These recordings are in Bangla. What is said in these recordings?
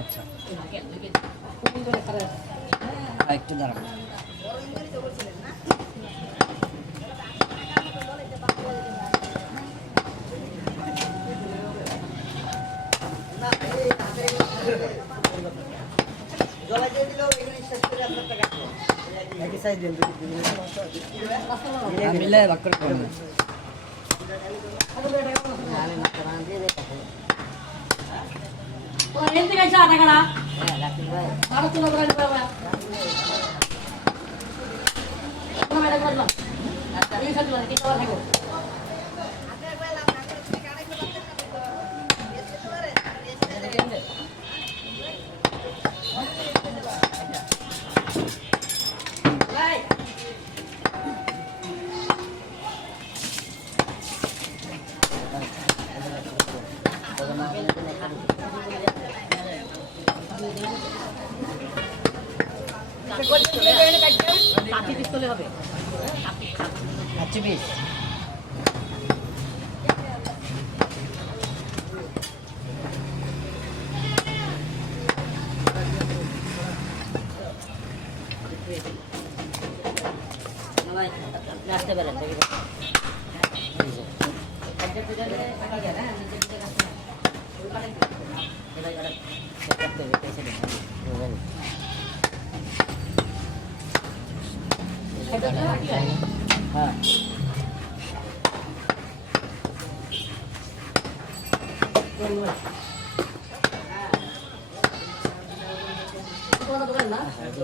আচ্ছা একটু দাঁড়ান। মিলে ভাগ করে করবেন। আচ্ছা বেশ আসতে পারেন হ্যাঁ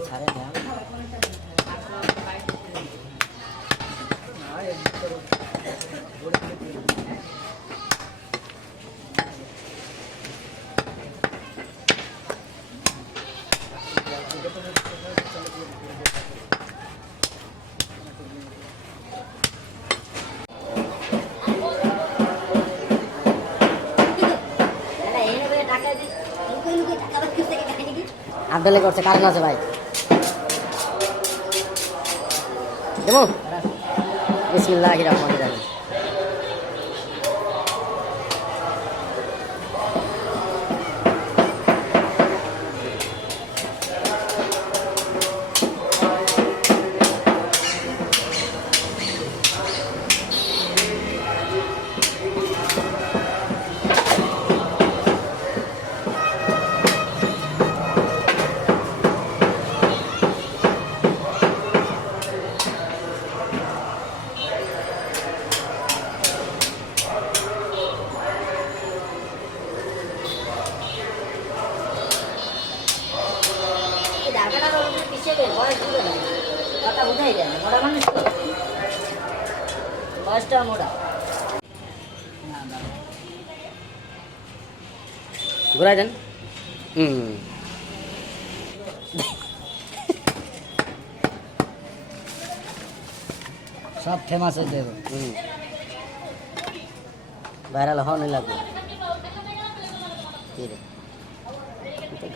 ছাড়ে না আবদালে করছে কারণ আছে ভাই দেবো বিসমিল্লাহির রহমানির রহিম ঘুরাই দেন সব ফেমাস হয়ে যাবে ভাইরাল হওয়া লাগবে কি রে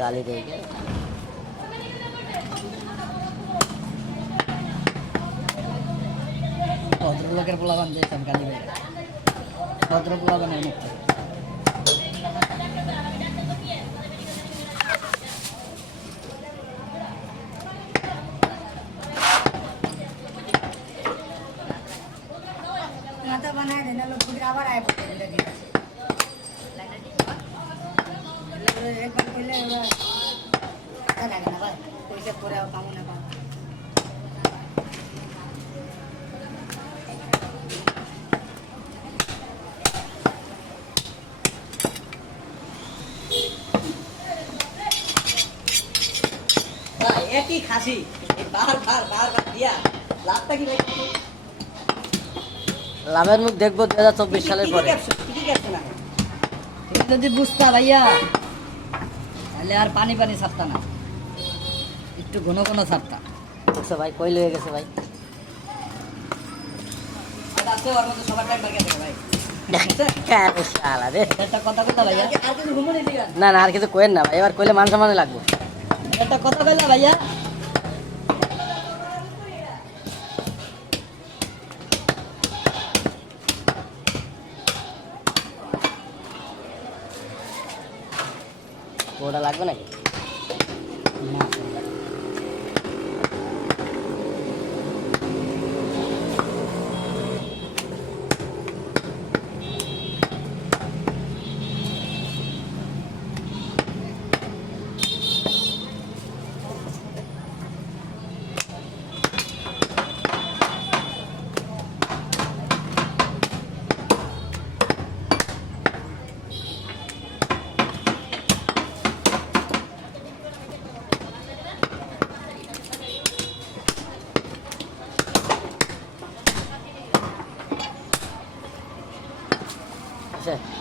গালি দিয়ে ভদ্রলোকের পোলাবান দিয়েছেন গালি ভদ্র পোলাবানের মুখ থেকে बनाए देना लोग खुद आवार आए बोलते हैं लगी एक बार पहले क्या लगे ना भाई कोई से पूरा काम ना पा भाई एक ही खासी बार बार बार बार दिया लाभ तक ही भाई লাভের মুখ দেখবো 2024 সালের পরে যদি বুঝতা ভাইয়া তাহলে আর পানি পানি ছাড়তা না একটু ঘন ঘন ছাড়তা বুঝছো ভাই কই লয়ে গেছে ভাই না না আর কিছু কইেন না ভাই এবার কইলে মান সম্মানে লাগবো একটা কথা কইলা ভাইয়া ওটা লাগবে নাকি? না আছে